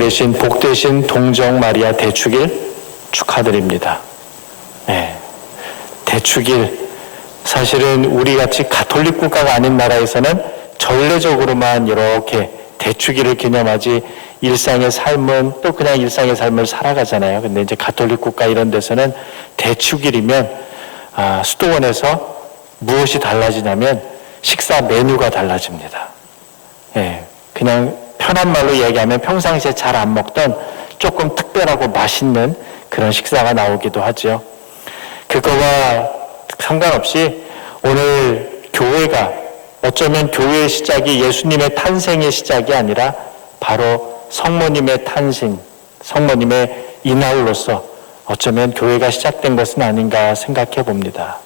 되신 복되신 동정 마리아 대축일 축하드립니다. 네. 대축일, 사실은 우리같이 가톨릭 국가가 아닌 나라에서는 전례적으로만 이렇게 대축일을 기념하지 일상의 삶은 또 그냥 일상의 삶을 살아가잖아요. 근데 이제 가톨릭 국가 이런 데서는 대축일이면 수도원에서 무엇이 달라지냐면 식사 메뉴가 달라집니다. 예, 그냥 편한 말로 얘기하면 평상시에 잘 안 먹던 조금 특별하고 맛있는 그런 식사가 나오기도 하죠. 그거와 상관없이 오늘 교회가 어쩌면 교회의 시작이 예수님의 탄생의 시작이 아니라 바로 성모님의 탄생, 성모님의 이날로서 어쩌면 교회가 시작된 것은 아닌가 생각해 봅니다.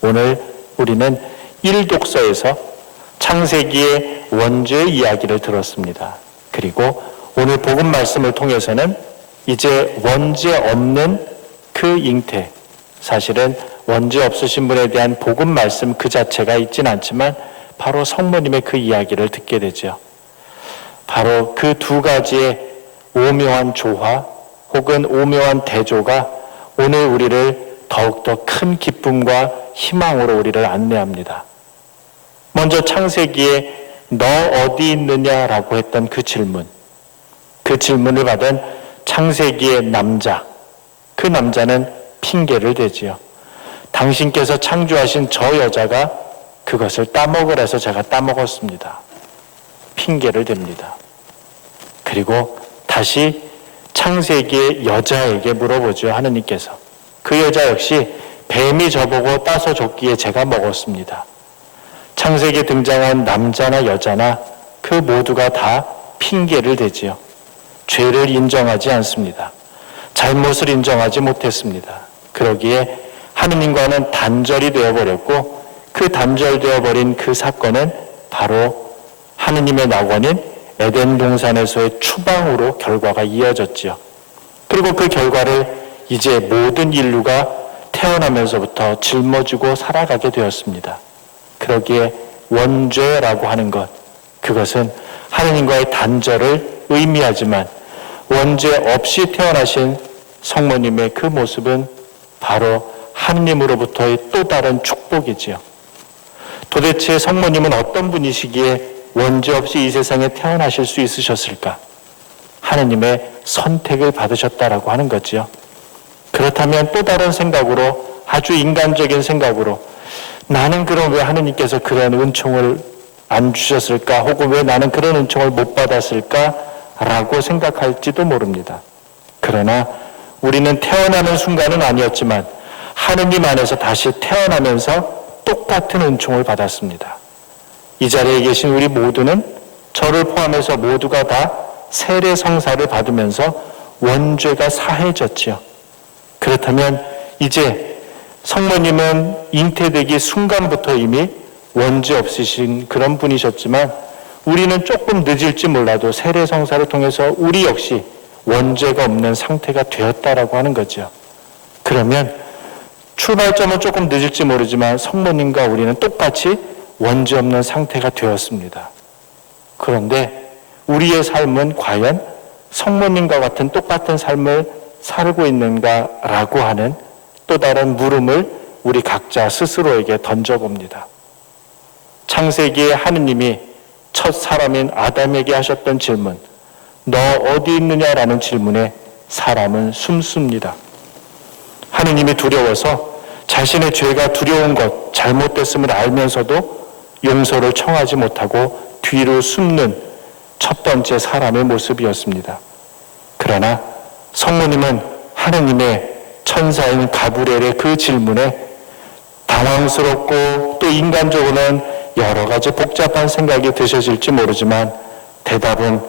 오늘 우리는 1독서에서 창세기의 원죄의 이야기를 들었습니다. 그리고 오늘 복음 말씀을 통해서는 이제 원죄 없는 그 잉태, 사실은 원죄 없으신 분에 대한 복음 말씀 그 자체가 있진 않지만 바로 성모님의 그 이야기를 듣게 되죠. 바로 그 두 가지의 오묘한 조화 혹은 오묘한 대조가 오늘 우리를 더욱더 큰 기쁨과 희망으로 우리를 안내합니다. 먼저 창세기에 너 어디 있느냐라고 했던 그 질문을 받은 창세기의 남자, 그 남자는 핑계를 대지요. 당신께서 창조하신 저 여자가 그것을 따먹으라서 제가 따먹었습니다. 핑계를 댑니다. 그리고 다시 창세기의 여자에게 물어보죠. 하느님께서. 그 여자 역시 뱀이 저보고 따서 줬기에 제가 먹었습니다. 창세기에 등장한 남자나 여자나 그 모두가 다 핑계를 대지요. 죄를 인정하지 않습니다. 잘못을 인정하지 못했습니다. 그러기에 하느님과는 단절이 되어버렸고 그 단절되어버린 그 사건은 바로 하느님의 낙원인 에덴 동산에서의 추방으로 결과가 이어졌지요. 그리고 그 결과를 이제 모든 인류가 태어나면서부터 짊어지고 살아가게 되었습니다. 그러기에 원죄라고 하는 것, 그것은 하느님과의 단절을 의미하지만 원죄 없이 태어나신 성모님의 그 모습은 바로 하느님으로부터의 또 다른 축복이지요. 도대체 성모님은 어떤 분이시기에 원죄 없이 이 세상에 태어나실 수 있으셨을까? 하느님의 선택을 받으셨다라고 하는 거지요. 그렇다면 또 다른 생각으로, 아주 인간적인 생각으로, 나는 그럼 왜 하느님께서 그런 은총을 안 주셨을까? 혹은 왜 나는 그런 은총을 못 받았을까? 라고 생각할지도 모릅니다. 그러나 우리는 태어나는 순간은 아니었지만 하느님 안에서 다시 태어나면서 똑같은 은총을 받았습니다. 이 자리에 계신 우리 모두는, 저를 포함해서 모두가 다 세례 성사를 받으면서 원죄가 사해졌지요. 그렇다면 이제 성모님은 잉태되기 순간부터 이미 원죄 없으신 그런 분이셨지만 우리는 조금 늦을지 몰라도 세례 성사를 통해서 우리 역시 원죄가 없는 상태가 되었다라고 하는 거죠. 그러면 출발점은 조금 늦을지 모르지만 성모님과 우리는 똑같이 원죄 없는 상태가 되었습니다. 그런데 우리의 삶은 과연 성모님과 같은 똑같은 삶을 살고 있는가라고 하는 또 다른 물음을 우리 각자 스스로에게 던져봅니다. 창세기에 하느님이 첫 사람인 아담에게 하셨던 질문, 너 어디 있느냐라는 질문에 사람은 숨습니다. 하느님이 두려워서 자신의 죄가 두려운 것, 잘못됐음을 알면서도 용서를 청하지 못하고 뒤로 숨는 첫 번째 사람의 모습이었습니다. 그러나 성모님은 하느님의 천사인 가브리엘의 그 질문에 당황스럽고 또 인간적으로는 여러 가지 복잡한 생각이 드셔질지 모르지만 대답은,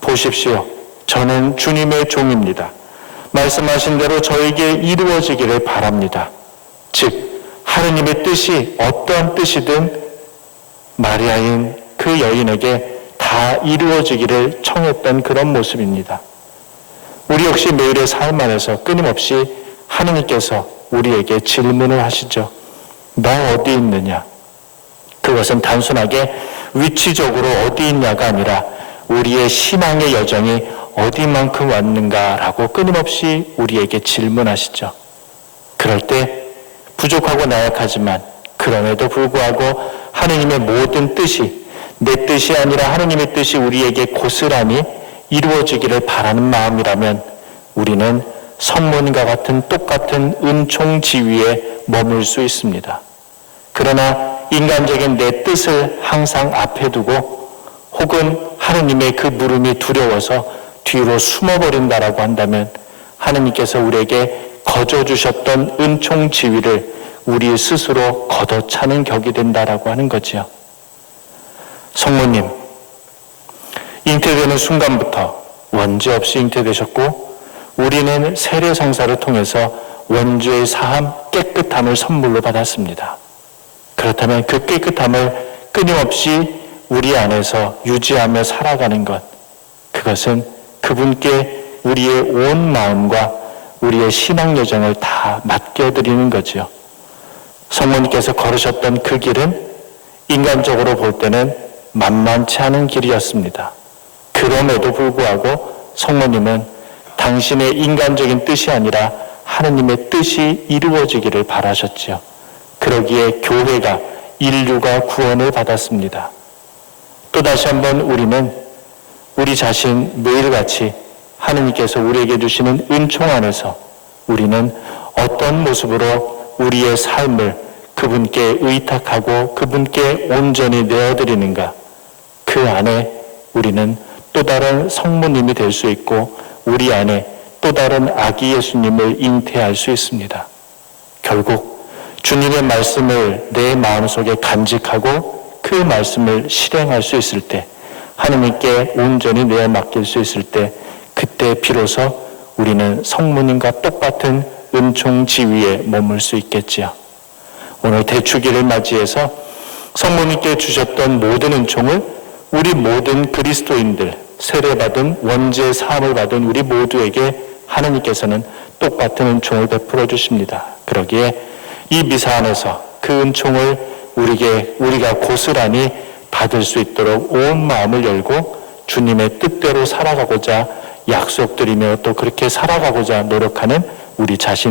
보십시오. 저는 주님의 종입니다. 말씀하신 대로 저에게 이루어지기를 바랍니다. 즉 하느님의 뜻이 어떠한 뜻이든 마리아인 그 여인에게 다 이루어지기를 청했던 그런 모습입니다. 우리 역시 매일의 삶 안에서 끊임없이 하느님께서 우리에게 질문을 하시죠. 너 어디 있느냐? 그것은 단순하게 위치적으로 어디 있냐가 아니라 우리의 신앙의 여정이 어디만큼 왔는가라고 끊임없이 우리에게 질문하시죠. 그럴 때 부족하고 나약하지만 그럼에도 불구하고 하느님의 모든 뜻이 내 뜻이 아니라 하느님의 뜻이 우리에게 고스란히 이루어지기를 바라는 마음이라면 우리는 성문과 같은 똑같은 은총 지위에 머물 수 있습니다. 그러나 인간적인 내 뜻을 항상 앞에 두고 혹은 하느님의 그 물음이 두려워서 뒤로 숨어버린다라고 한다면 하느님께서 우리에게 거저주셨던 은총 지위를 우리 스스로 걷어차는 격이 된다라고 하는 거지요. 성모님, 잉태되는 순간부터 원죄 없이 잉태되셨고 우리는 세례성사를 통해서 원죄의 사함, 깨끗함을 선물로 받았습니다. 그렇다면 그 깨끗함을 끊임없이 우리 안에서 유지하며 살아가는 것, 그것은 그분께 우리의 온 마음과 우리의 신앙 여정을 다 맡겨드리는 거지요. 성모님께서 걸으셨던 그 길은 인간적으로 볼 때는 만만치 않은 길이었습니다. 그럼에도 불구하고 성모님은 당신의 인간적인 뜻이 아니라 하느님의 뜻이 이루어지기를 바라셨지요. 그러기에 교회가, 인류가 구원을 받았습니다. 또다시 한번 우리는 우리 자신 매일같이 하느님께서 우리에게 주시는 은총 안에서 우리는 어떤 모습으로 우리의 삶을 그분께 의탁하고 그분께 온전히 내어드리는가, 그 안에 우리는 또 다른 성모님이 될 수 있고 우리 안에 또 다른 아기 예수님을 잉태할 수 있습니다. 결국 주님의 말씀을 내 마음속에 간직하고 그 말씀을 실행할 수 있을 때, 하느님께 온전히 내어 맡길 수 있을 때, 그때 비로소 우리는 성모님과 똑같은 은총 지위에 머물 수 있겠지요. 오늘 대축일을 맞이해서 성모님께 주셨던 모든 은총을 우리 모든 그리스도인들, 세례받은 원죄 사함을 받은 우리 모두에게 하느님께서는 똑같은 은총을 베풀어 주십니다. 그러기에 이 미사 안에서 그 은총을 우리가 고스란히 받을 수 있도록 온 마음을 열고 주님의 뜻대로 살아가고자 약속드리며 또 그렇게 살아가고자 노력하는 우리 자신